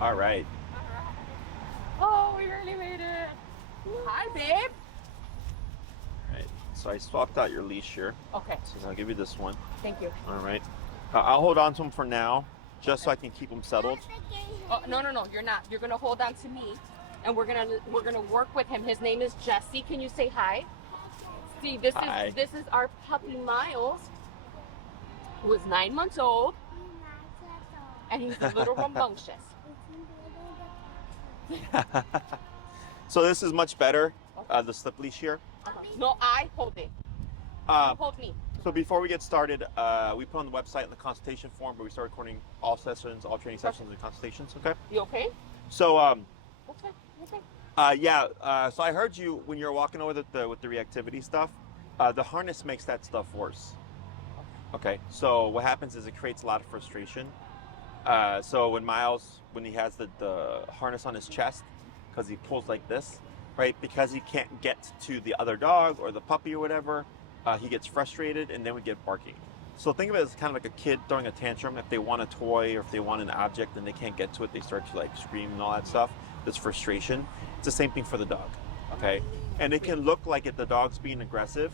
All right. Oh, we really made it. Hi, babe. All right. So I swapped out your leash here. Okay, So I'll give you this one. thank you. All right. I'll hold on to him for now, just so I can keep him settled. Oh, no, you're not. You're gonna hold on to me, and we're gonna work with him. His name is Jesse. Can you say hi? See, Hi. this is our puppy Myles, who is 9 months old, and he's a little rambunctious. So this is much better, the slip leash here. No, I hold it. Um, Hold me. so before we get started, we put on the website in the consultation form where we start recording all sessions, all training sessions and consultations, okay? You okay? So, Okay. Okay. so I heard you when you were walking over with the reactivity stuff, the harness makes that stuff worse. Okay, so what happens is it creates a lot of frustration. So when Myles, when he has the harness on his chest, because he pulls like this, right? Because he can't get to the other dog or the puppy or whatever, he gets frustrated and then we get barking. So think of it as kind of like a kid throwing a tantrum. If they want a toy or if they want an object and they can't get to it, they start to like scream and all that stuff. This frustration. It's the same thing for the dog, okay? And it can look like the dog's being aggressive.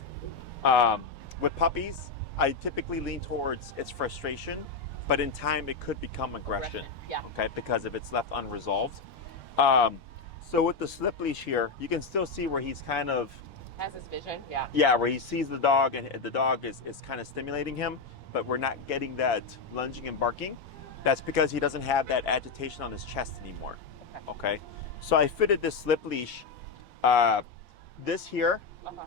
With puppies, I typically lean towards its frustration, but in time it could become aggression. Yeah. Okay, because if it's left unresolved. So with the slip leash here, you can still see where he's kind of, Has his vision. Yeah. yeah, where he sees the dog and the dog is kind of stimulating him, but we're not getting that lunging and barking. That's because he doesn't have that agitation on his chest anymore. Okay, so I fitted this slip leash. This here,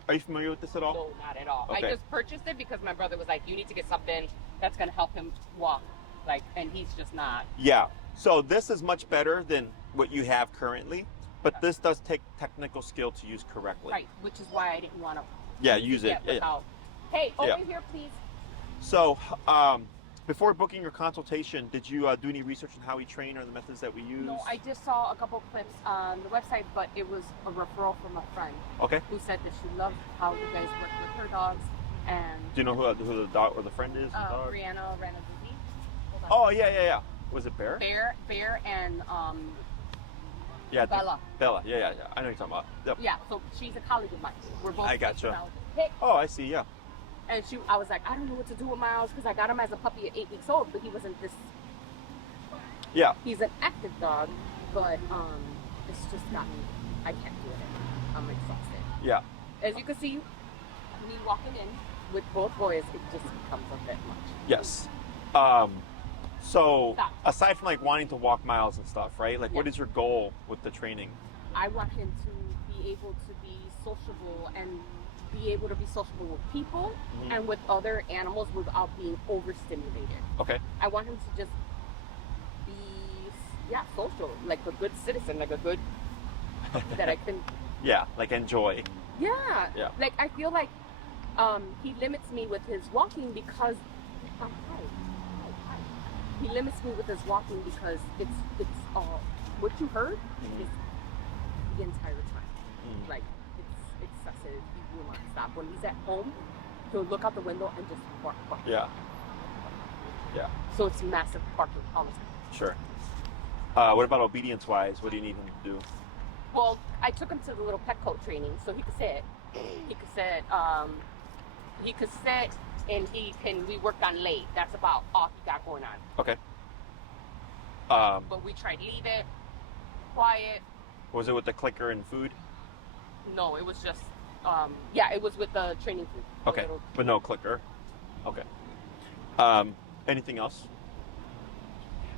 are you familiar with this at all? No, not at all. Okay. I just purchased it because my brother was like, "You need to get something that's gonna help him walk." Like, and he's just not. Yeah. So this is much better than what you have currently, but this does take technical skill to use correctly. Right, which is why I didn't want to. Yeah, use it. Yeah. Without. Hey, over Yeah. here, please. So, before booking your consultation, did you do any research on how we train or the methods that we use? No, I just saw a couple clips on the website, but it was a referral from a friend Okay. who said that she loved how you guys work with her dogs. And Do you know who the dog or the friend is? The dog? Brianna Ranazzi. Oh yeah. Was it Bear? Bear, and Yeah. Bella. Bella. Yeah. I know what you're talking about. Yep. Yeah, so she's a colleague of mine. We're both. I gotcha. now. Hey, Oh, I see. Yeah. and I was like, I don't know what to do with Myles because I got him as a puppy at 8 weeks old, but he wasn't this. Yeah. He's an active dog, but it's just got me. I can't do it. I'm exhausted. Yeah. As you can see, me walking in with both boys, it just becomes a bit much. Yes. So Stop. aside from like wanting to walk miles and stuff, right? Like, what Yeah. is your goal with the training? I want him to be able to be sociable and be able to be sociable with people and with other animals without being overstimulated. Okay. I want him to just be, social, like a good citizen, like a good that I can. Yeah. Like enjoy. Yeah. Yeah. Like I feel like he limits me with his walking because. Hi. He limits me with his walking because it's what you heard is the entire time. Like it's excessive. He will not stop. When he's at home, he'll look out the window and just bark. Yeah. So it's massive barking all the time. Sure. What about obedience-wise? What do you need him to do? Well, I took him to the little Petco training so he could sit. He could sit. He could sit, and we worked on lay. That's about all he got going on. Okay. But we tried leave it, quiet. Was it with the clicker and food? No, it was just. It was with the training food. Okay. But no clicker. Okay. Anything else?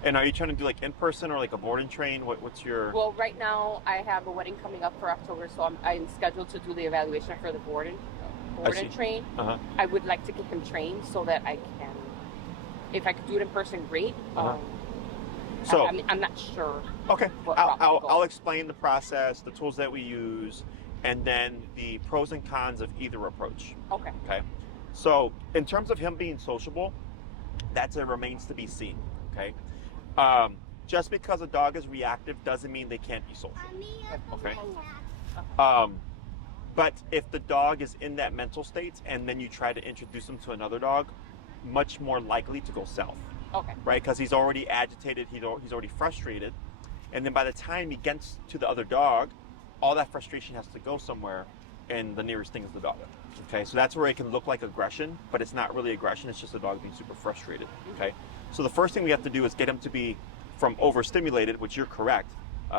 And are you trying to do like in person or like a board and train? What's your? Well, right now I have a wedding coming up for October, so I'm scheduled to do the evaluation for the board and train. Uh-huh. I would like to get him trained so that I can. If I could do it in person, great. So I'm not sure. Okay, what I'll explain the process, the tools that we use, and then the pros and cons of either approach. Okay. Okay. So in terms of him being sociable, that's a remains to be seen. Okay. Just because a dog is reactive doesn't mean they can't be social. Okay. But if the dog is in that mental state and then you try to introduce him to another dog, much more likely to go south. Okay. Right? Because he's already agitated, he's already frustrated. And then by the time he gets to the other dog, all that frustration has to go somewhere, and the nearest thing is the dog. Okay, so that's where it can look like aggression, but it's not really aggression, it's just the dog being super frustrated. Okay, so the first thing we have to do is get him to be from overstimulated, which you're correct,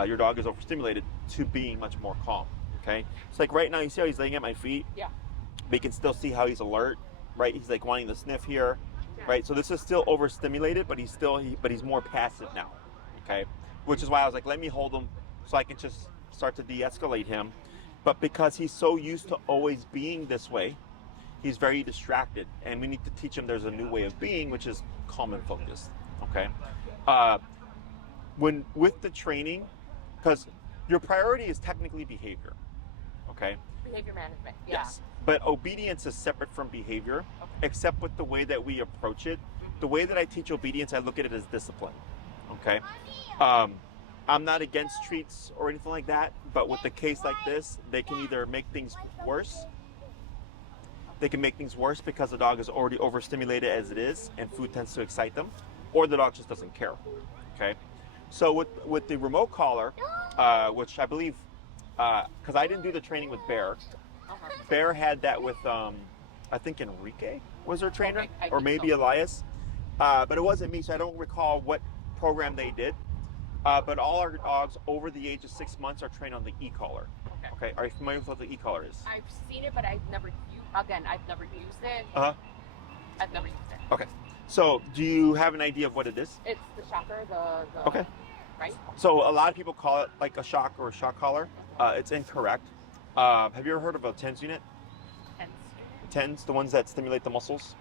your dog is overstimulated, to being much more calm. Okay, so like right now, you see how he's laying at my feet? Yeah. But you can still see how he's alert, right? He's like wanting to sniff here, right? So this is still overstimulated, but he's more passive now. Okay, which is why I was like, let me hold him so I can just start to de-escalate him. But because he's so used to always being this way, he's very distracted, and we need to teach him there's a new way of being, which is calm and focused. Okay, when with the training, because your priority is technically behavior. Okay. Behavior management. Yeah. Yes, but obedience is separate from behavior, except with the way that we approach it. The way that I teach obedience, I look at it as discipline. Okay. I'm not against treats or anything like that, but with a case like this, they can either make things worse. They can make things worse because the dog is already overstimulated as it is, and food tends to excite them, or the dog just doesn't care. Okay. So with the remote collar, which I believe, because I didn't do the training with Bear. Bear had that with, I think Enrique was their trainer, Okay, or maybe so. Elias, but it wasn't me, so I don't recall what program they did. But all our dogs over the age of 6 months are trained on the e-collar. Okay, are you familiar with what the e-collar is? I've seen it, but I've never used it. I've never used it. Okay, so do you have an idea of what it is? It's the shocker, the Okay. Right? So a lot of people call it like a shock or a shock collar. It's incorrect. Have you ever heard of a TENS unit? TENS, the ones that stimulate the muscles.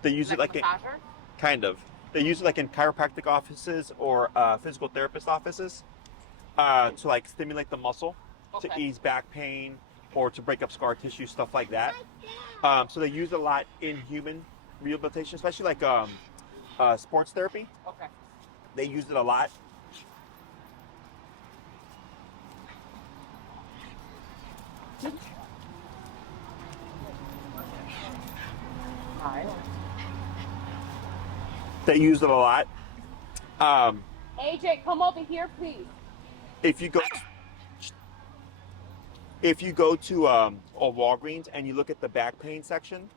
They use it like a massager? Kind of. They use it like in chiropractic offices or physical therapist offices to like stimulate the muscle to ease back pain or to break up scar tissue, stuff like that. So they use it a lot in human rehabilitation, especially like sports therapy. Okay. They use it a lot. They use it a lot. AJ, come over here, please. If you go to a Walgreens and you look at the back pain section,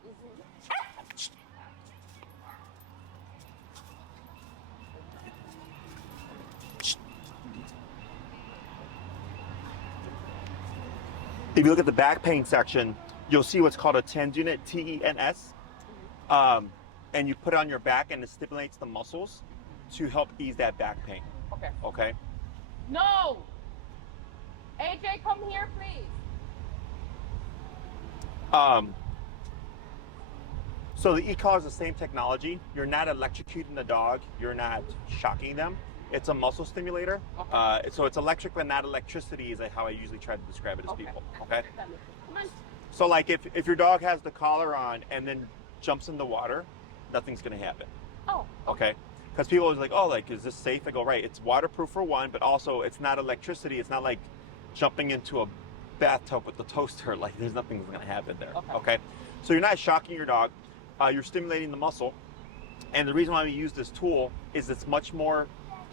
if you look at the back pain section, you'll see what's called a TENS unit, TENS. And you put it on your back and it stimulates the muscles to help ease that back pain. Okay. Okay? No! AJ, come here, please. So the e-collar is the same technology. You're not electrocuting the dog. You're not shocking them. It's a muscle stimulator. Okay. So it's electric but not electricity is how I usually try to describe it as people. Okay? Come on. So like if your dog has the collar on and then jumps in the water, nothing's going to happen. Oh. Okay? Because people are like, oh, like, is this safe? I go, right, it's waterproof for one, but also it's not electricity. It's not like jumping into a bathtub with the toaster. Like, there's nothing that's going to happen there. Okay? So you're not shocking your dog. You're stimulating the muscle. And the reason why we use this tool is it's much more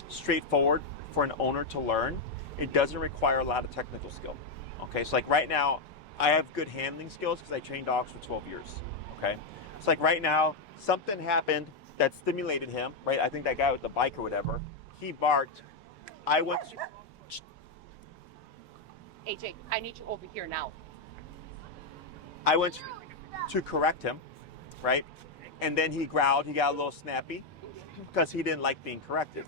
straightforward for an owner to learn. It doesn't require a lot of technical skill. Okay? So, like, right now, I have good handling skills because I trained dogs for 12 years. Okay? It's like right now, something happened that stimulated him, right? I think that guy with the bike or whatever, he barked. I went to... AJ, I need you over here now. I went to correct him, right? And then he growled, he got a little snappy because he didn't like being corrected.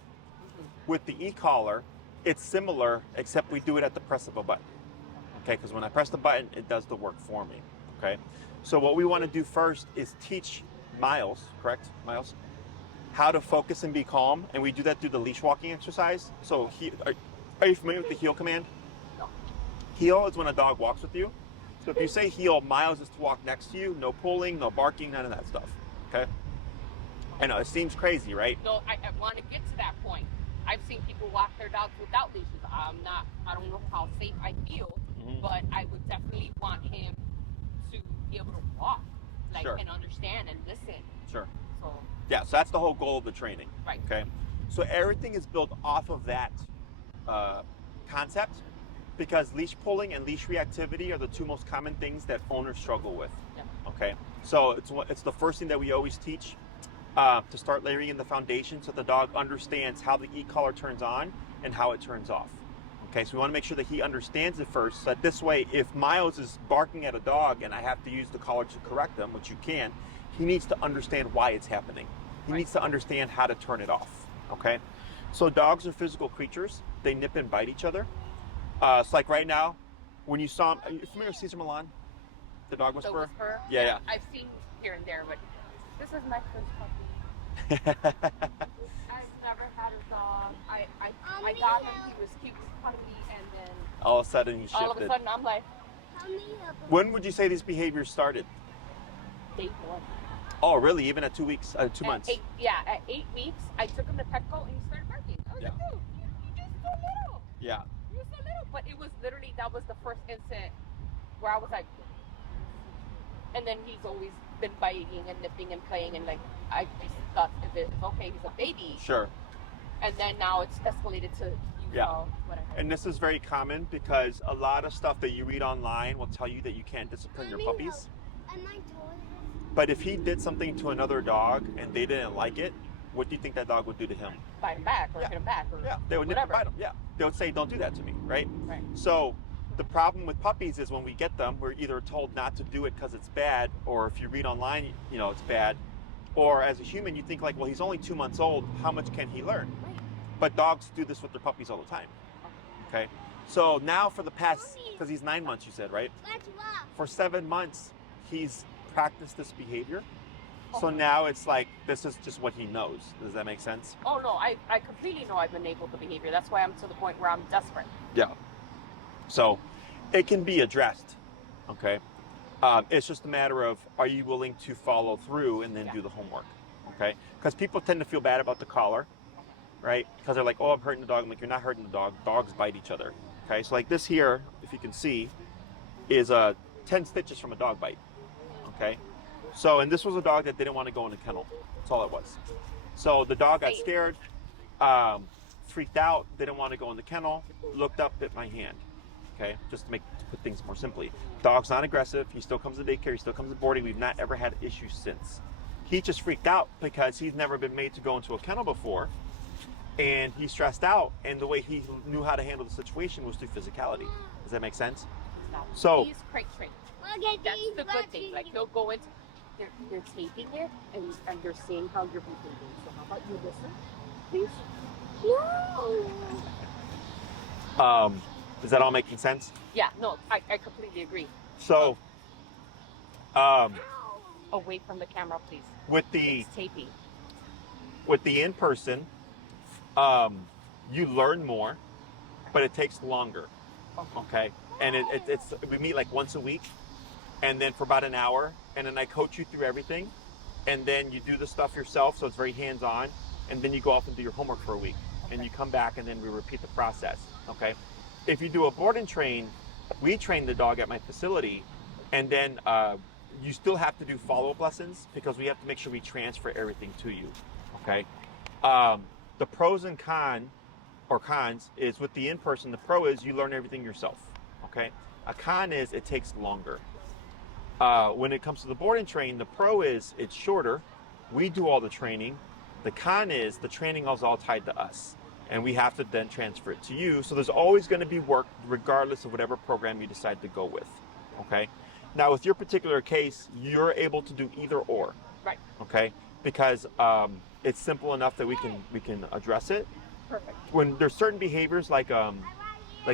With the e-collar, it's similar, except we do it at the press of a button. Okay, because when I press the button, it does the work for me, okay? So what we want to do first is teach Myles, correct, Myles, how to focus and be calm, and we do that through the leash walking exercise. So are you familiar with the heel command? No. Heel is when a dog walks with you. So if you say heel, Myles is to walk next to you, no pulling, no barking, none of that stuff, okay? I know, it seems crazy, right? No, I want to get to that point. I've seen people walk their dogs without leashes. I don't know how safe I feel, but I would definitely want him to be able to walk, like, Sure. and understand and listen. Sure. So, Yeah, so that's the whole goal of the training. right. Okay. So everything is built off of that concept, because leash pulling and leash reactivity are the two most common things that owners struggle with. Yeah. Okay, so it's the first thing that we always teach to start layering in the foundation so the dog understands how the e-collar turns on and how it turns off. Okay, so we want to make sure that he understands it first, so that this way, if Myles is barking at a dog and I have to use the collar to correct them, which you can, he needs to understand why it's happening. He needs to understand how to turn it off. Okay, so dogs are physical creatures. They nip and bite each other. So like right now, when you saw him, are you familiar with Caesar Milan, the dog The whisperer? whisperer? Yeah. I've seen here and there, but this is my first puppy. I've never had a dog. I got him, he was cute puppy, and then All of a sudden he shifted. all of a sudden I'm like, When would you say these behaviors started? day one. Oh, really? Even at 2 weeks, 2 months? At 8 weeks, I took him to Petco and he started barking. I was like, dude, you're just so little. Yeah. You're so little. But it was literally, that was the first instant where I was like, and then he's always been biting and nipping and playing, and like, I just thought if it's okay, he's a baby. Sure. And then now it's escalated to, whatever. And this is very common because a lot of stuff that you read online will tell you that you can't discipline your puppies. But if he did something to another dog and they didn't like it, what do you think that dog would do to him? Bite him back or hit him back or They would nip and whatever. bite him. Yeah. They would say, don't do that to me, right? Right. So the problem with puppies is when we get them, we're either told not to do it because it's bad, or if you read online, it's bad. Or as a human, you think like, well, he's only 2 months old. How much can he learn? Right. But dogs do this with their puppies all the time. Okay. So now for the past, because he's 9 months, you said, right? For 7 months, he's practiced this behavior. So now it's like, this is just what he knows. Does that make sense? Oh no, I completely know I've enabled the behavior. That's why I'm to the point where I'm desperate. Yeah. So it can be addressed. Okay. It's just a matter of, are you willing to follow through and then do the homework? Okay. Because people tend to feel bad about the collar, right? Because they're like, oh, I'm hurting the dog. I'm like, you're not hurting the dog. Dogs bite each other. Okay. So like this here, if you can see, is 10 stitches from a dog bite. Okay. So, and this was a dog that didn't want to go in a kennel. That's all it was. So the dog got scared, freaked out, didn't want to go in the kennel, looked up, bit my hand. Okay, just to put things more simply. Dog's not aggressive. He still comes to daycare. He still comes to boarding. We've not ever had issues since. He just freaked out because he's never been made to go into a kennel before, and he stressed out. And the way he knew how to handle the situation was through physicality. Does that make sense? So he's crate trained. That's the good thing. Like he'll go into, they're taping it, and you're seeing how you're behaving. So how about you listen, please? No. Is that all making sense? Yeah, no, I completely agree. So, Away from the camera, please. with the It's taping. in-person, you learn more, but it takes longer. Okay, and it's we meet like once a week, and then for about an hour, and then I coach you through everything, and then you do the stuff yourself, so it's very hands-on, and then you go off and do your homework for a week, and you come back, and then we repeat the process. Okay. If you do a board and train, we train the dog at my facility, and then you still have to do follow-up lessons because we have to make sure we transfer everything to you. Okay. The pros and cons is with the in-person. The pro is you learn everything yourself. Okay. A con is it takes longer. When it comes to the board and train, the pro is it's shorter. We do all the training. The con is the training is all tied to us, and we have to then transfer it to you. So there's always going to be work regardless of whatever program you decide to go with. Okay. Now with your particular case, you're able to do either or. Right. Okay. Because it's simple enough that we can address it. Perfect. When there's certain behaviors like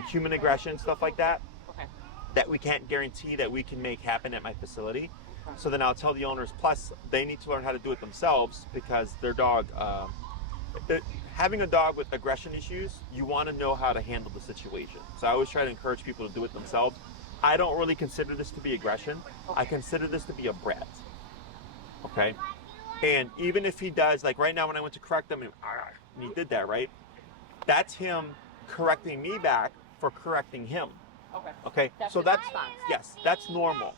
human aggression, stuff like that, that we can't guarantee that we can make happen at my facility. So then I'll tell the owners, plus they need to learn how to do it themselves because their dog, having a dog with aggression issues, you want to know how to handle the situation. So I always try to encourage people to do it themselves. I don't really consider this to be aggression. I consider this to be a brat. Okay? And even if he does, like right now when I went to correct him and he did that, right? That's him correcting me back for correcting him. Okay. So that's yes, that's normal.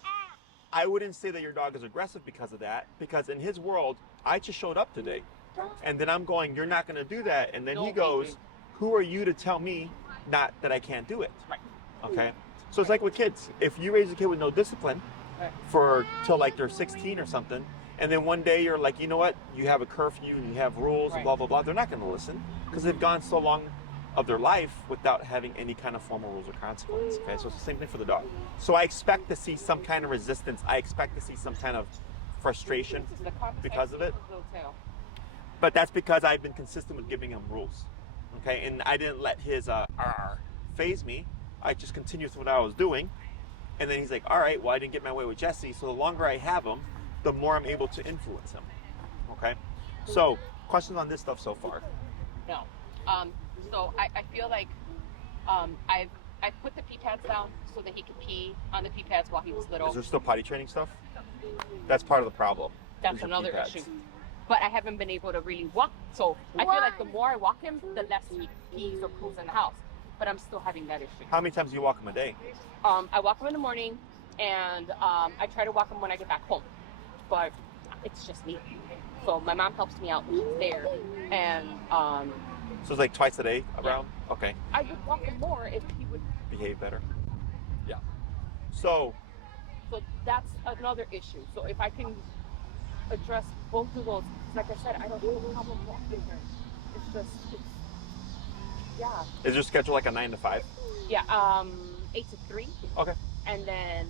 I wouldn't say that your dog is aggressive because of that, because in his world, I just showed up today, and then I'm going, you're not going to do that, and then he goes, who are you to tell me not that I can't do it? Right. Okay. So it's like with kids. If you raise a kid with no discipline for till like they're 16 or something, and then one day you're like, you know what, you have a curfew and you have rules and blah blah blah, they're not going to listen because they've gone so long of their life without having any kind of formal rules or consequence. Okay, so it's the same thing for the dog. So I expect to see some kind of resistance. I expect to see some kind of frustration because of it. But that's because I've been consistent with giving him rules. Okay, and I didn't let his phase me. I just continued with what I was doing. And then he's like, all right, well, I didn't get my way with Jesse. So the longer I have him, the more I'm able to influence him. Okay, so questions on this stuff so far? No. So I feel like I've put the pee pads down so that he could pee on the pee pads while he was little. Is there still potty training stuff? That's part of the problem. That's another issue. But I haven't been able to really walk. So I feel like the more I walk him, the less he pees or poops in the house. But I'm still having that issue. How many times do you walk him a day? I walk him in the morning, and I try to walk him when I get back home. But it's just me. So my mom helps me out when she's there. And so it's like twice a day around? Yeah. Okay. I would walk him more if he would behave better. Yeah. So that's another issue. So if I can address both of those, like I said, I don't have a problem walking him. It's just, yeah. Is your schedule like a 9 to 5? Yeah, 8 to 3. Okay. And then,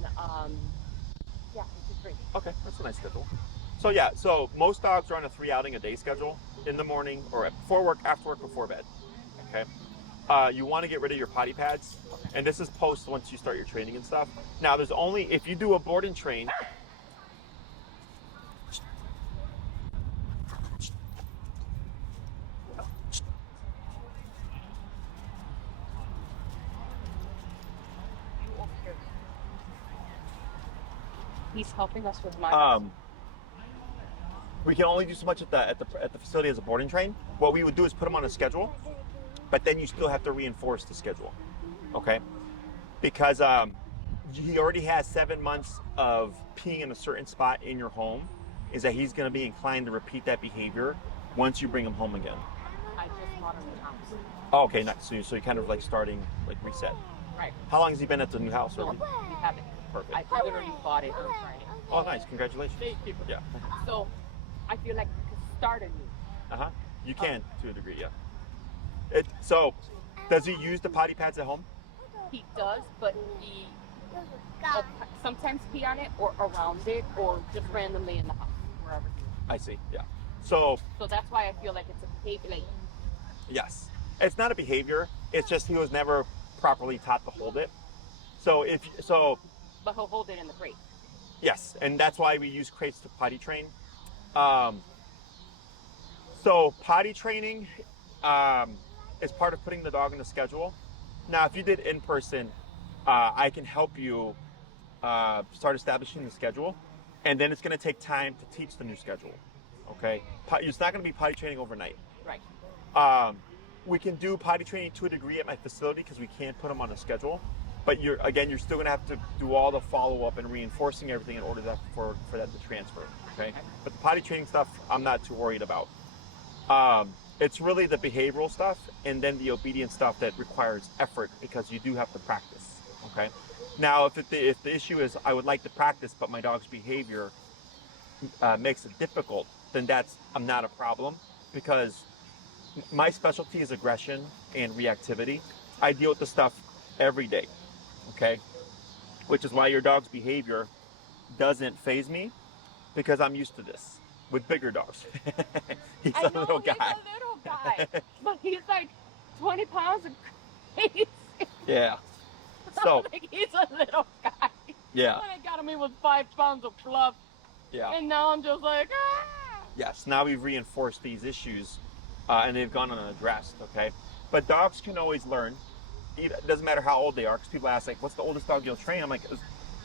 8 to 3. Okay, that's a nice schedule. So yeah, so most dogs are on a 3 outing a day schedule, in the morning or before work, after work, before bed. Okay. You want to get rid of your potty pads, and this is post once you start your training and stuff. Now, there's only if you do a board and train. He's helping us with my. We can only do so much at the facility as a board and train. What we would do is put him on a schedule, but then you still have to reinforce the schedule, okay? Because he already has 7 months of peeing in a certain spot in your home, is that he's going to be inclined to repeat that behavior once you bring him home again. I just bought him the house. Oh, okay, nice. So you're kind of like starting like reset. Right. How long has he been at the new house? No, we haven't. Perfect. I literally bought it on Friday. Oh, nice. Congratulations. Thank you. Yeah. So I feel like we could start anew. You can to a degree, yeah. So, does he use the potty pads at home? He does, but he sometimes pee on it or around it or just randomly in the house, wherever he is. I see, yeah. So that's why I feel like it's a behavior. Like, yes, it's not a behavior. It's just he was never properly taught to hold it. But he'll hold it in the crate. Yes, and that's why we use crates to potty train. So potty training is part of putting the dog in the schedule. Now, if you did in person, I can help you start establishing the schedule, and then it's going to take time to teach the new schedule. Okay, it's not going to be potty training overnight. Right. We can do potty training to a degree at my facility because we can't put them on a schedule. But you're still going to have to do all the follow-up and reinforcing everything in order for that to transfer. Okay. But the potty training stuff, I'm not too worried about. It's really the behavioral stuff and then the obedience stuff that requires effort because you do have to practice. Okay. Now, if the issue is I would like to practice, but my dog's behavior makes it difficult, then that's not a problem because my specialty is aggression and reactivity. I deal with the stuff every day. Okay, which is why your dog's behavior doesn't faze me because I'm used to this with bigger dogs. He's a little guy. He's a little guy, but he's like 20 pounds of crazy. Yeah. So like he's a little guy. Yeah. When I got him, he was 5 pounds of fluff. Yeah. And now I'm just like, ah. Yes. Now we've reinforced these issues, and they've gone unaddressed. Okay, but dogs can always learn. It doesn't matter how old they are, because people ask, like, what's the oldest dog you'll train? I'm like,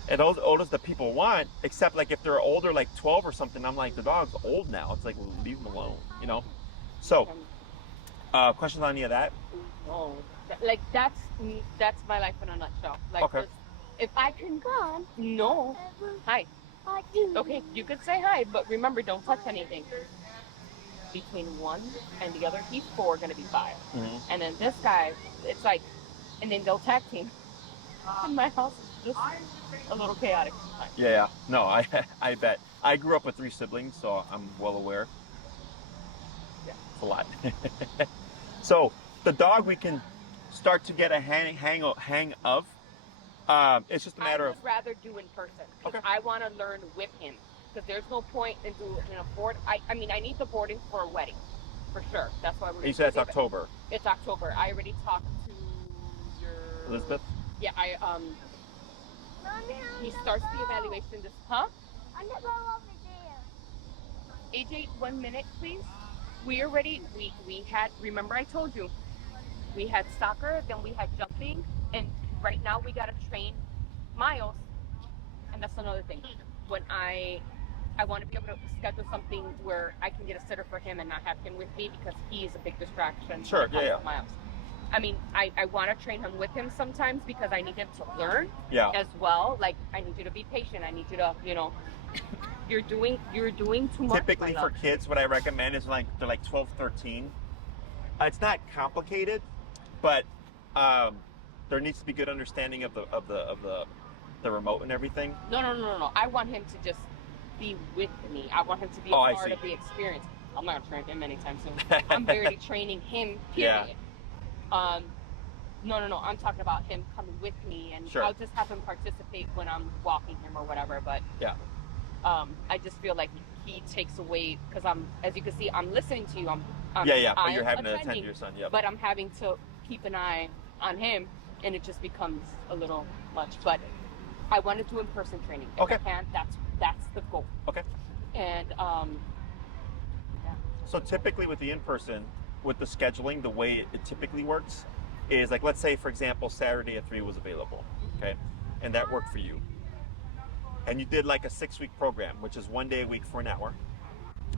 as old as the people want, except like if they're older, like 12 or something, I'm like, the dog's old now. It's like, well, leave them alone, you know? So, questions on any of that? No. Like, that's my life in a nutshell. Like, okay. If I can go, no. Hi. Okay, you could say hi, but remember, don't touch anything. between 1 and the other. He's 4, gonna be 5. Mhm. And then this guy, it's like, and then they'll tag team. And my house is just a little chaotic sometimes. Yeah. No, I bet. I grew up with 3 siblings, so I'm well aware. Yeah. It's a lot. So the dog we can start to get a hang of. It's just a matter I of. would rather do in person because Okay. I want to learn with him. Because there's no point in doing a board. I mean, I need the boarding for a wedding, for sure. That's why we're. You said it's October. It's October. I already talked to your Elizabeth? Yeah, he starts the evaluation this. Huh? I'm gonna go over there. AJ, 1 minute, please. We already we had. Remember, I told you we had soccer, then we had jumping, and right now we gotta train Myles, and that's another thing. When I want to be able to schedule something where I can get a sitter for him and not have him with me because he is a big distraction. Sure, yeah. Myles. I mean, I want to train him with him sometimes because I need him to learn as well. Like, I need you to be patient. I need you to, you're doing too much. Typically for kids, what I recommend is like they're like 12, 13. It's not complicated, but there needs to be good understanding of the remote and everything. No. I want him to just be with me. I want him to be a part of the experience. I'm not gonna train him anytime soon. I'm barely training him, period. Yeah. No. I'm talking about him coming with me, and Sure. I'll just have him participate when I'm walking him or whatever. But yeah, I just feel like he takes away because as you can see, I'm listening to you. I'm but you're having to attend to your son. Yeah. But I'm having to keep an eye on him, and it just becomes a little much. But I want to do in-person training. If Okay. I can, that's the goal. Okay. And So typically with the in-person, with the scheduling, the way it typically works is like, let's say for example, Saturday at 3 was available, okay? And that worked for you. And you did like a 6-week program, which is 1 day a week for an hour.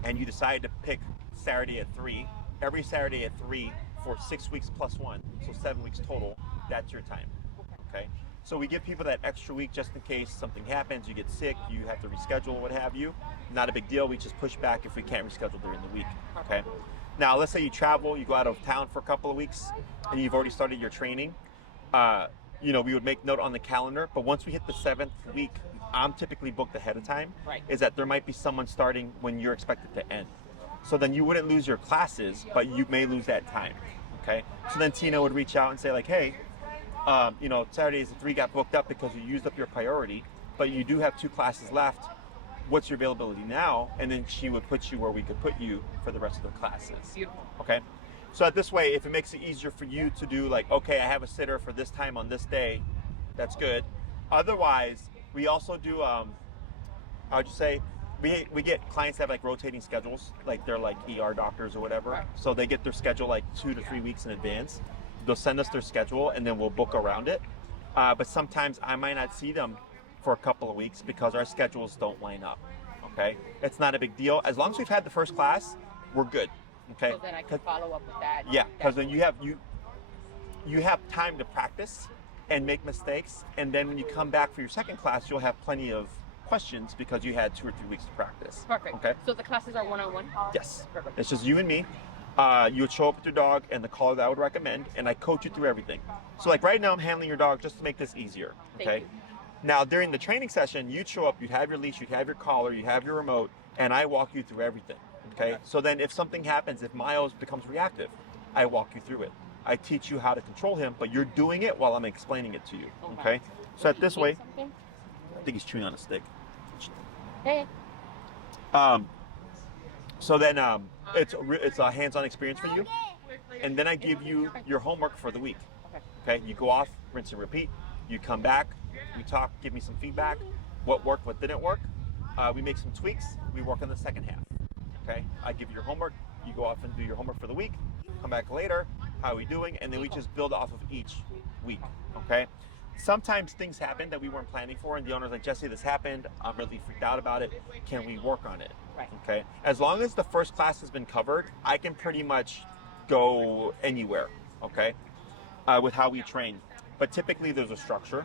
And you decided to pick Saturday at 3, every Saturday at 3 for 6 weeks plus 1, so 7 weeks total. That's your time, okay? So we give people that extra week just in case something happens, you get sick, you have to reschedule, what have you. Not a big deal. We just push back if we can't reschedule during the week, okay? Now, let's say you travel, you go out of town for a couple of weeks, and you've already started your training. We would make note on the calendar, but once we hit the 7th week, I'm typically booked ahead of time, is that there might be someone starting when you're expected to end. So then you wouldn't lose your classes, but you may lose that time, okay? So then Tina would reach out and say like, hey, Saturdays at 3 got booked up because you used up your priority, but you do have 2 classes left. What's your availability now? And then she would put you where we could put you for the rest of the classes. Beautiful. Okay. So this way, if it makes it easier for you to do like, okay, I have a sitter for this time on this day, that's good. Otherwise, we also do, I would just say, we get clients that have like rotating schedules, like they're like ER doctors or whatever. Right. So they get their schedule like 2 to 3 weeks in advance. They'll send us their schedule and then we'll book around it. But sometimes I might not see them for a couple of weeks because our schedules don't line up, okay? It's not a big deal. As long as we've had the first class, we're good, okay? So then I can follow up with that. Yeah, because then you have time to practice and make mistakes, and then when you come back for your second class, you'll have plenty of questions because you had 2 or 3 weeks to practice. Perfect. Okay? So the classes are one-on-one? Yes. Perfect. It's just you and me. You would show up with your dog and the collar that I would recommend, and I coach you through everything. So like right now I'm handling your dog just to make this easier, okay? Thank you. Now during the training session, you'd show up, you'd have your leash, you'd have your collar, you have your remote, and I walk you through everything, okay? So then if something happens, if Myles becomes reactive, I walk you through it. I teach you how to control him, but you're doing it while I'm explaining it to you, okay? So at this way, Something? I think he's chewing on a stick. Hey. So then it's a hands-on experience for you, and then I give you your homework for the week. Okay, you go off, rinse and repeat. You come back, we talk, give me some feedback. What worked, what didn't work. We make some tweaks. We work on the second half. Okay, I give you your homework. You go off and do your homework for the week. Come back later. How are we doing? And then we just build off of each week. Okay. Sometimes things happen that we weren't planning for, and the owner's like, Jesse, this happened. I'm really freaked out about it. Can we work on it? Right. Okay. As long as the first class has been covered, I can pretty much go anywhere. Okay. With how we train. But typically there's a structure.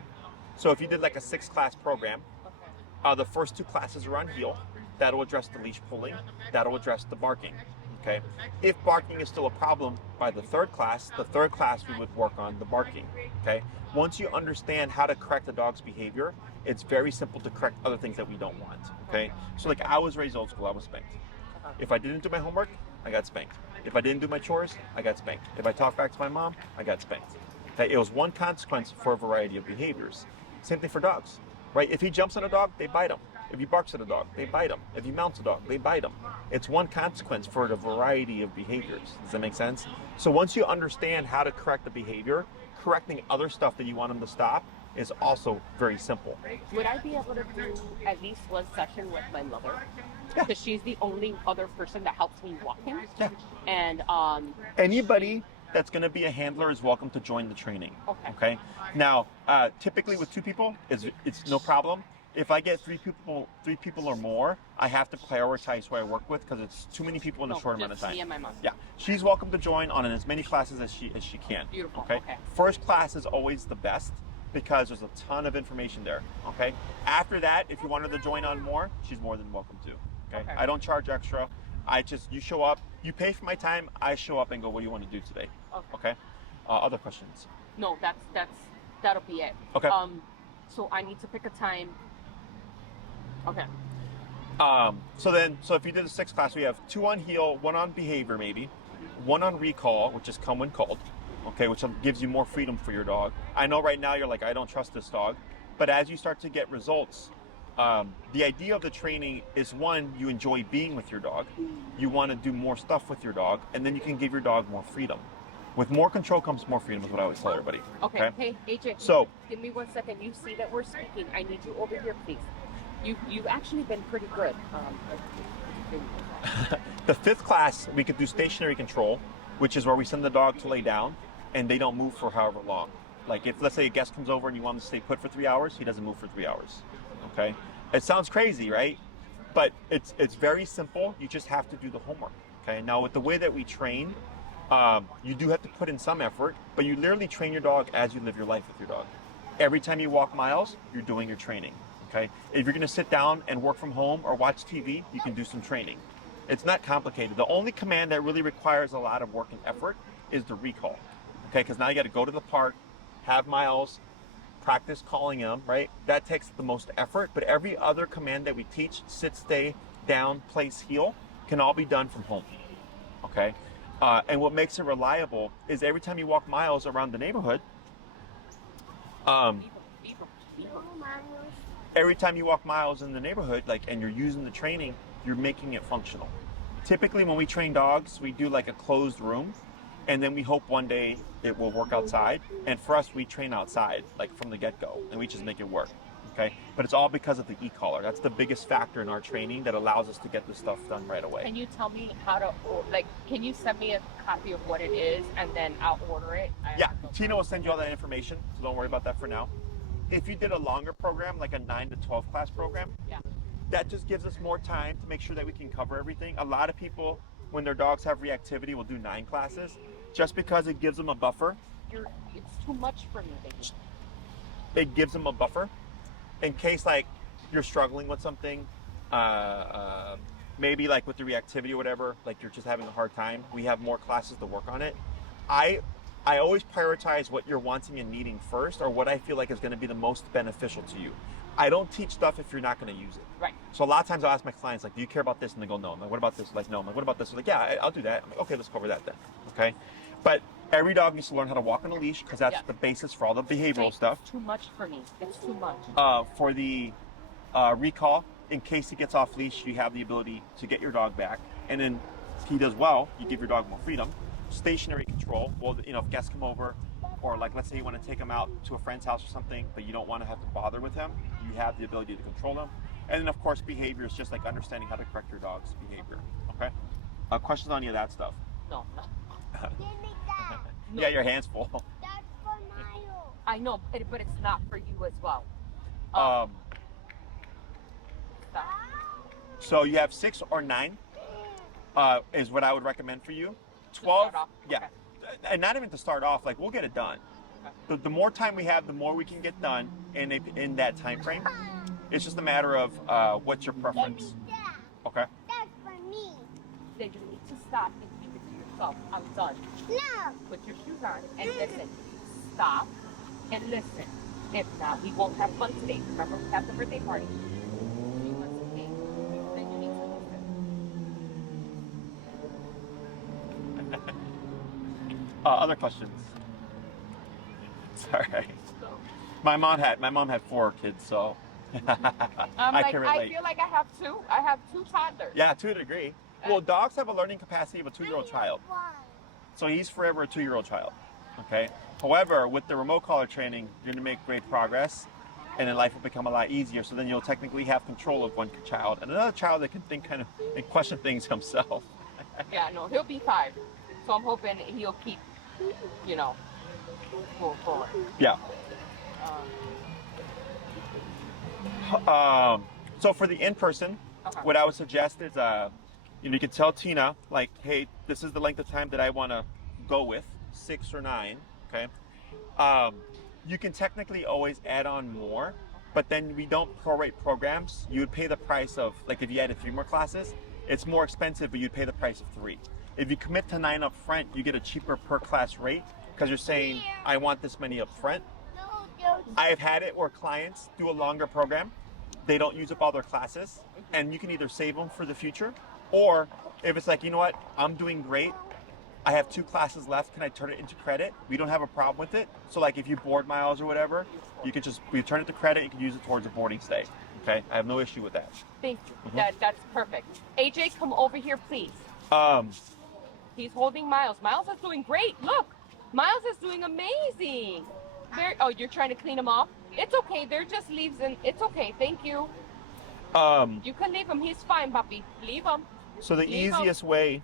So if you did like a 6-class program, the first 2 classes are on heel. That'll address the leash pulling. That'll address the barking. Okay. If barking is still a problem by the third class we would work on the barking. Okay. Once you understand how to correct the dog's behavior, it's very simple to correct other things that we don't want. Okay. So like I was raised old school, I was spanked. If I didn't do my homework, I got spanked. If I didn't do my chores, I got spanked. If I talked back to my mom, I got spanked. Okay. It was one consequence for a variety of behaviors. Same thing for dogs, right? If he jumps on a dog, they bite him. If he barks at a dog, they bite him. If he mounts a dog, they bite him. It's one consequence for a variety of behaviors. Does that make sense? So once you understand how to correct the behavior, correcting other stuff that you want him to stop is also very simple. Would I be able to do at least one session with my mother? Yeah. Because she's the only other person that helps me walk him. Yeah. And Anybody that's going to be a handler is welcome to join the training. Okay. Now, typically with 2 people, it's no problem. If I get 3 people or more, I have to prioritize who I work with because it's too many people in a short amount of time. Me and my mom. Yeah, she's welcome to join on as many classes as she can. Beautiful. Okay? First class is always the best because there's a ton of information there. Okay. After that, if you want her to join on more, she's more than welcome to. Okay. I don't charge extra. You show up, you pay for my time. I show up and go, what do you want to do today? Okay. Other questions? No, that'll be it. Okay. So I need to pick a time. Okay. So if you did a 6 class, we have 2 on heel, 1 on behavior maybe, 1 on recall, which is come when called, okay, which gives you more freedom for your dog. I know right now you're like, I don't trust this dog, but as you start to get results, the idea of the training is 1, you enjoy being with your dog, you want to do more stuff with your dog, and then you can give your dog more freedom. With more control comes more freedom is what I always tell everybody. Okay. Hey, AJ, so give me 1 second. You see that we're speaking. I need you over here, please. You've actually been pretty good. The 5th class, we could do stationary control, which is where we send the dog to lay down and they don't move for however long. Like if, let's say, a guest comes over and you want him to stay put for 3 hours, he doesn't move for 3 hours. Okay? It sounds crazy, right? But it's very simple. You just have to do the homework. Okay? Now, with the way that we train, you do have to put in some effort, but you literally train your dog as you live your life with your dog. Every time you walk Myles, you're doing your training. Okay? If you're going to sit down and work from home or watch TV, you can do some training. It's not complicated. The only command that really requires a lot of work and effort is the recall. Okay? Because now you got to go to the park, have Myles, practice calling him, right? That takes the most effort, but every other command that we teach, sit, stay, down, place, heel, can all be done from home. Okay? And what makes it reliable is every time you walk Myles around the neighborhood, every time you walk Myles in the neighborhood, and you're using the training, you're making it functional. Typically, when we train dogs, we do like a closed room, and then we hope one day it will work outside. And for us, we train outside, like from the get-go, and we just make it work. Okay? But it's all because of the e-collar. That's the biggest factor in our training that allows us to get this stuff done right away. Can you tell me how to, can you send me a copy of what it is, and then I'll order it? Yeah, Tina will send you all that information, so don't worry about that for now. If you did a longer program, like a 9 to 12 class program, that just gives us more time to make sure that we can cover everything. A lot of people, when their dogs have reactivity, will do 9 classes just because it gives them a buffer. It's too much for me, baby. It gives them a buffer in case you're struggling with something, maybe like with the reactivity or whatever, you're just having a hard time. We have more classes to work on it. I always prioritize what you're wanting and needing first, or what I feel like is going to be the most beneficial to you. I don't teach stuff if you're not going to use it. Right. So a lot of times I'll ask my clients, do you care about this? And they go, no. I'm like, what about this? No. I'm like, what about this? They're like, yeah, I'll do that. I'm like, okay, let's cover that then. Okay. But every dog needs to learn how to walk on a leash because that's the basis for all the behavioral stuff. It's too much for me. It's too much. For the recall, in case he gets off leash, you have the ability to get your dog back. And then if he does well, you give your dog more freedom. Stationary control, well, if guests come over, or let's say you want to take him out to a friend's house or something, but you don't want to have to bother with him, you have the ability to control him. And then of course behavior is just understanding how to correct your dog's behavior. Okay? Questions on any of that stuff? No. Give me that. Yeah, your hand's full. That's for Myles. I know, but it's not for you as well. So you have 6 or 9 is what I would recommend for you. 12, yeah. Okay. And not even to start off, we'll get it done. Okay. The more time we have, the more we can get done in that time frame. It's just a matter of what's your preference. Give me that. Okay. That's for me. Then you need to stop and keep it to yourself. I'm done. No. Put your shoes on and listen. Stop and listen. If not, we won't have fun today. Remember, we have the birthday party. You want some cake? Then you need to listen. Other questions? Sorry. So, My mom had 4 kids, so I can relate. I feel like I have two. I have 2 toddlers. Yeah, to a degree. Well, dogs have a learning capacity of a 2-year-old child. One. So he's forever a 2-year-old child. Okay. However, with the remote collar training, you're going to make great progress, and then life will become a lot easier. So then you'll technically have control of one child and another child that can think kind of and question things himself. Yeah, no, he'll be 5. So I'm hoping he'll keep, moving forward. Yeah. Um, So for the in-person, Okay. what I would suggest is, you can tell Tina, like, hey, this is the length of time that I want to go with, 6 or 9. Okay. You can technically always add on more, but then we don't prorate programs. You would pay the price of, like, if you added 3 more classes, it's more expensive, but you'd pay the price of 3. If you commit to 9 up front, you get a cheaper per class rate because you're saying, I want this many up front. I've had it where clients do a longer program. They don't use up all their classes, and you can either save them for the future, or if it's like, you know what, I'm doing great. I have 2 classes left. Can I turn it into credit? We don't have a problem with it. So like if you board Myles or whatever, you could just return it to credit. You can use it towards a boarding stay. Okay, I have no issue with that. Thank you. That's perfect. AJ, come over here, please. He's holding Myles. Myles is doing great. Look, Myles is doing amazing. You're trying to clean him off? It's okay. They're just leaves, and it's okay. Thank you. You can leave him. He's fine, puppy. Leave him. So the Leave him. easiest way.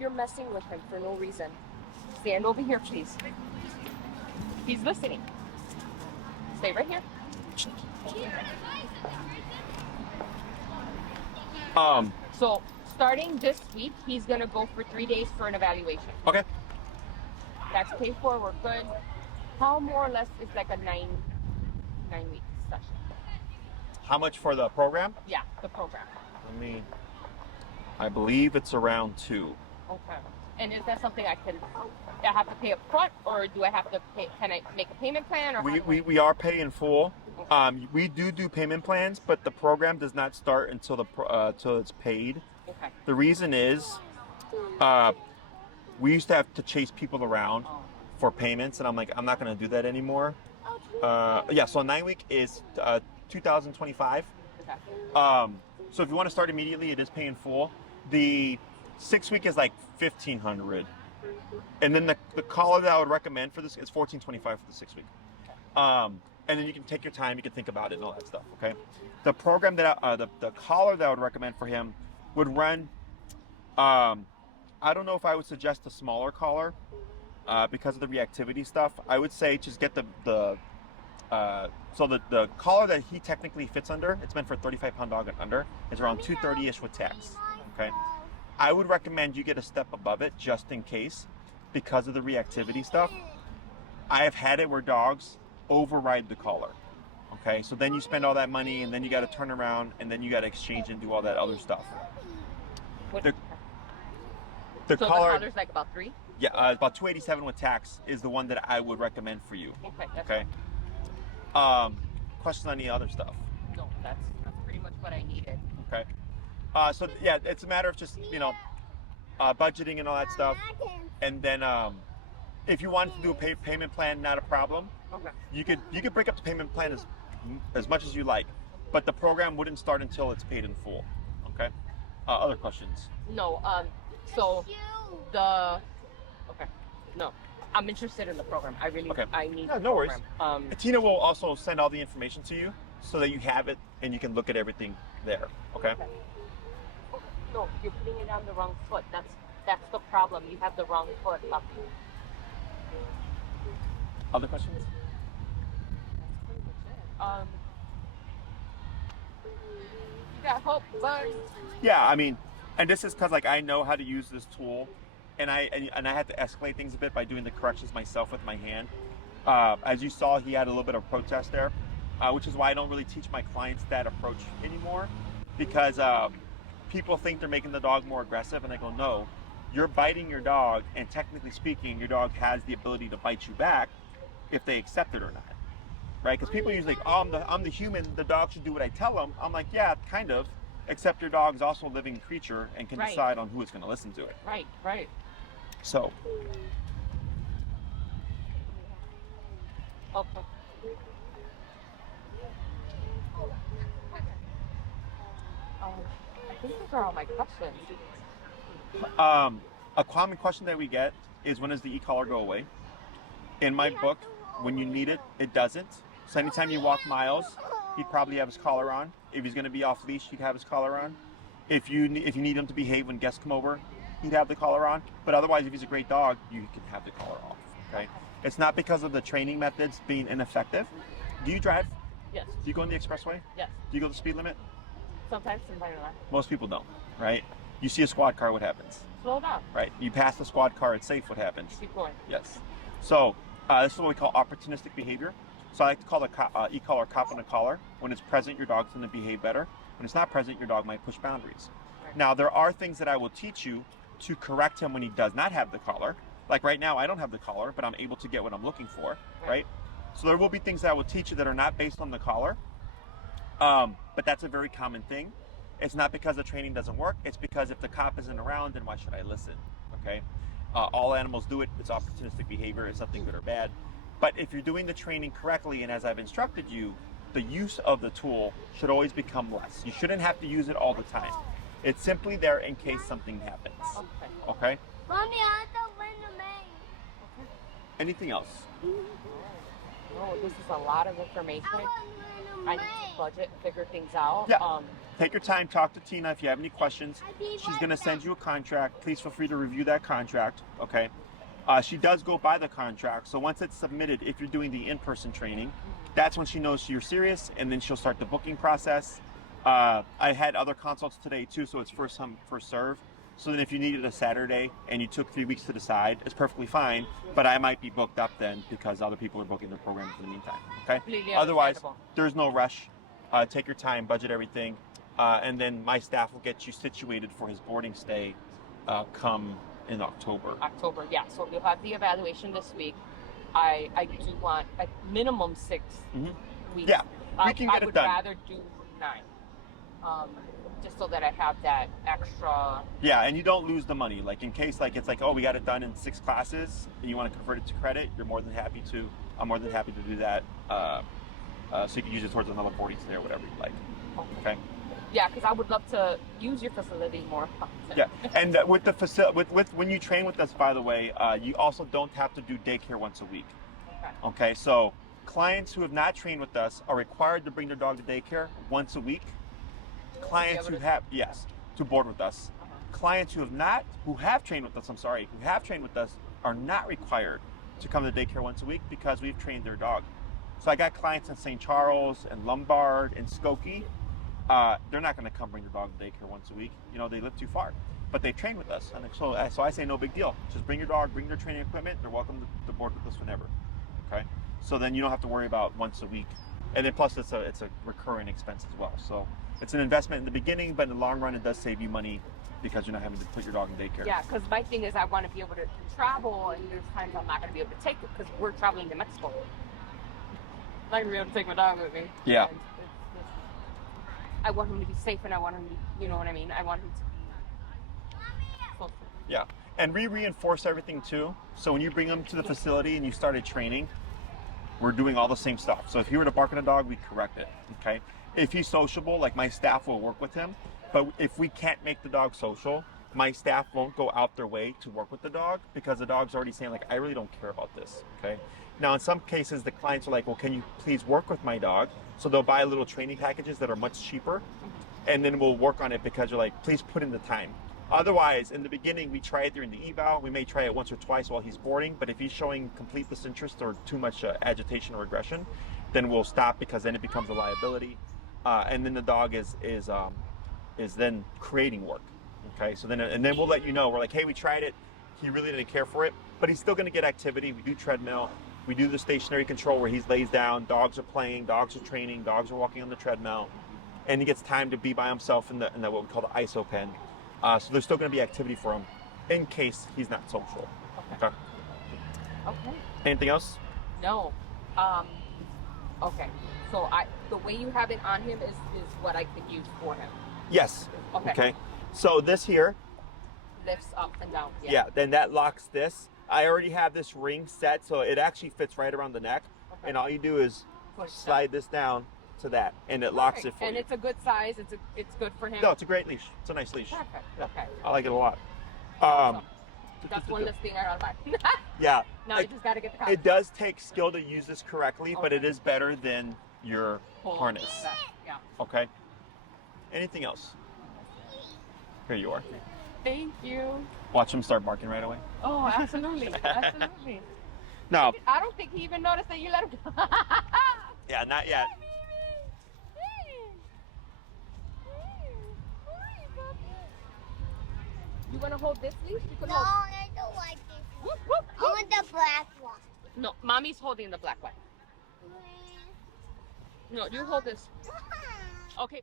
You're messing with him for no reason. Stand over here, please. He's listening. Stay right here. So starting this week, he's gonna go for 3 days for an evaluation. Okay. That's paid for. We're good. How more or less is like a 9-week session? How much for the program? Yeah, the program. I believe it's around 2. Okay. And is that something I have to pay up front, or do I have to pay? Can I make a payment plan? Or We are paying full. We do payment plans, but the program does not start until till it's paid. Okay. The reason is, we used to have to chase people around for payments, and I'm like, I'm not going to do that anymore. Yeah, so a 9-week is $2,025. Okay. So if you want to start immediately, it is paying full. The 6-week is like $1,500, and then the collar that I would recommend for this is $1,425 for the 6-week. And then you can take your time, you can think about it and all that stuff. Okay. The program that the collar that I would recommend for him would run. I don't know if I would suggest a smaller collar because of the reactivity stuff. I would say just get the collar that he technically fits under. It's meant for a 35-pound dog and under. It's around $230-ish with tax. Okay. I would recommend you get a step above it just in case, because of the reactivity stuff. I have had it where dogs override the collar. Okay, so then you spend all that money, and then you got to turn around, and then you got to exchange and do all that other stuff. The So collar, the collar's like about 3? yeah, about $287 with tax is the one that I would recommend for you. Okay. That's Okay. Questions on any other stuff? No, that's pretty much what I needed. Okay. So yeah, it's a matter of just budgeting and all that stuff, and then if you wanted to do a payment plan, not a problem. Okay. You could break up the payment plan as much as you like, but the program wouldn't start until it's paid in full. Okay. Other questions? No. So okay. No, I'm interested in the program. I really. Okay. I need. Yeah, the no worries. program. Tina will also send all the information to you so that you have it and you can look at everything there. Okay. No, you're putting it on the wrong foot. That's the problem. You have the wrong foot up. Other questions? You got hope, bud. Yeah, I mean, and this is because like I know how to use this tool, and I had to escalate things a bit by doing the corrections myself with my hand. As you saw, he had a little bit of protest there, which is why I don't really teach my clients that approach anymore, because people think they're making the dog more aggressive, and I go, no, you're biting your dog, and technically speaking, your dog has the ability to bite you back if they accept it or not, right? Because people usually like, oh, I'm the human, the dog should do what I tell them. I'm like, yeah, kind of, except your dog's also a living creature and can decide on who is going to listen to it. Right, right. So. Okay. I think those are all my questions. A common question that we get is, when does the e-collar go away? In my book, when you need it, it doesn't. So anytime you walk Myles, he'd probably have his collar on. If he's going to be off leash, he'd have his collar on. If you need him to behave when guests come over, he'd have the collar on. But otherwise, if he's a great dog, you can have the collar off. Okay. It's not because of the training methods being ineffective. Do you drive? Yes. Do you go on the expressway? Yes. Do you go the speed limit? Sometimes, sometimes not. Most people don't, right? You see a squad car, what happens? Slow down. Right. You pass the squad car, it's safe, what happens? Keep going. Yes. So this is what we call opportunistic behavior. So I like to call the e-collar cop on a collar. When it's present, your dog's going to behave better. When it's not present, your dog might push boundaries. Right. Now, there are things that I will teach you to correct him when he does not have the collar. Like right now, I don't have the collar, but I'm able to get what I'm looking for, right? So there will be things that I will teach you that are not based on the collar, but that's a very common thing. It's not because the training doesn't work. It's because if the cop isn't around, then why should I listen, okay? All animals do it. It's opportunistic behavior. It's nothing good or bad. But if you're doing the training correctly, and as I've instructed you, the use of the tool should always become less. You shouldn't have to use it all the time. It's simply there in case something happens, okay? Mommy, I don't win the main. Anything else? Oh, this is a lot of information. I want to win the I need to budget and figure things out. Yeah. Take your time, talk to Tina if you have any questions. She's going to send you a contract. Please feel free to review that contract, okay? She does go by the contract, so once it's submitted, if you're doing the in-person training, that's when she knows you're serious, and then she'll start the booking process. I had other consults today too, so it's first come, first serve. So then if you needed a Saturday and you took 3 weeks to decide, it's perfectly fine, but I might be booked up then because other people are booking their programs in the meantime, okay? Completely Otherwise, understandable. there's no rush. Take your time, budget everything, and then my staff will get you situated for his boarding stay come in October. October, yeah. So we'll have the evaluation this week. I do want a minimum 6 weeks. Yeah, we can get I it would done. rather do 9. Just so that I have that extra. Yeah, and you don't lose the money. Like in case like it's like, oh, we got it done in 6 classes and you want to convert it to credit, I'm more than happy to do that. So you can use it towards another boarding stay or whatever you like. Okay. Yeah, because I would love to use your facility more. Yeah, and with the with when you train with us, by the way, you also don't have to do daycare once a week. Okay, so clients who have not trained with us are required to bring their dog to daycare once a week. Clients who have, yes, to board with us. Clients who have trained with us are not required to come to daycare once a week because we've trained their dog. So I got clients in St. Charles and Lombard and Skokie. They're not going to come bring their dog to daycare once a week. You know, they live too far, but they train with us. And so I say no big deal. Just bring your dog, bring their training equipment. They're welcome to board with us whenever. Okay. So then you don't have to worry about once a week. And then plus it's a recurring expense as well. So it's an investment in the beginning, but in the long run, it does save you money because you're not having to put your dog in daycare. Yeah, because my thing is I want to be able to travel, and there's times I'm not going to be able to take it because we're traveling to Mexico. I'm not going to be able to take my dog with me. Yeah. And I want him to be safe, and I want him to, you know what I mean? I want him to be close. Yeah. And we reinforce everything too. So when you bring them to the facility and you started training, we're doing all the same stuff. So if you were to bark at a dog, we correct it, okay? If he's sociable, like my staff will work with him. But if we can't make the dog social, my staff won't go out their way to work with the dog because the dog's already saying like, I really don't care about this, okay? Now in some cases, the clients are like, well, can you please work with my dog? So they'll buy little training packages that are much cheaper, and then we'll work on it because you're like, please put in the time. Otherwise, in the beginning, we try it during the eval. We may try it once or twice while he's boarding, but if he's showing complete disinterest or too much agitation or aggression, then we'll stop because then it becomes a liability. And then the dog is then creating work. Okay, so then we'll let you know. We're like, hey, we tried it. He really didn't care for it, but he's still going to get activity. We do treadmill. We do the stationary control where he lays down. Dogs are playing. Dogs are training. Dogs are walking on the treadmill. and he gets time to be by himself in the what we call the ISO pen. So there's still going to be activity for him in case he's not social. Okay. Okay. Anything else? No. Okay. So the way you have it on him is what I could use for him. Yes. Okay. So this here, Lifts up and down. yeah, then that locks this. I already have this ring set, so it actually fits right around the neck. Okay. And all you do is Push slide this down to that, and it locks it for and you. it's a good size. It's good for him. No, it's a great leash. It's a nice leash. Perfect. Yeah. Okay. I like it a lot. Awesome. That's one less thing I gotta buy. Yeah. Now you just gotta get the collar. It does take skill to use this correctly, but it is better than your harness. Yeah. Okay. Anything else? Here you are. Thank you. Watch him start barking right away. Oh, absolutely. Absolutely. No. I don't think he even noticed that you let him go. Yeah, not yet. You wanna hold this leash? You can No, hold. I don't like this. Whoop, whoop, I whoop. want the black one. No, mommy's holding the black one. No, you hold this. Okay.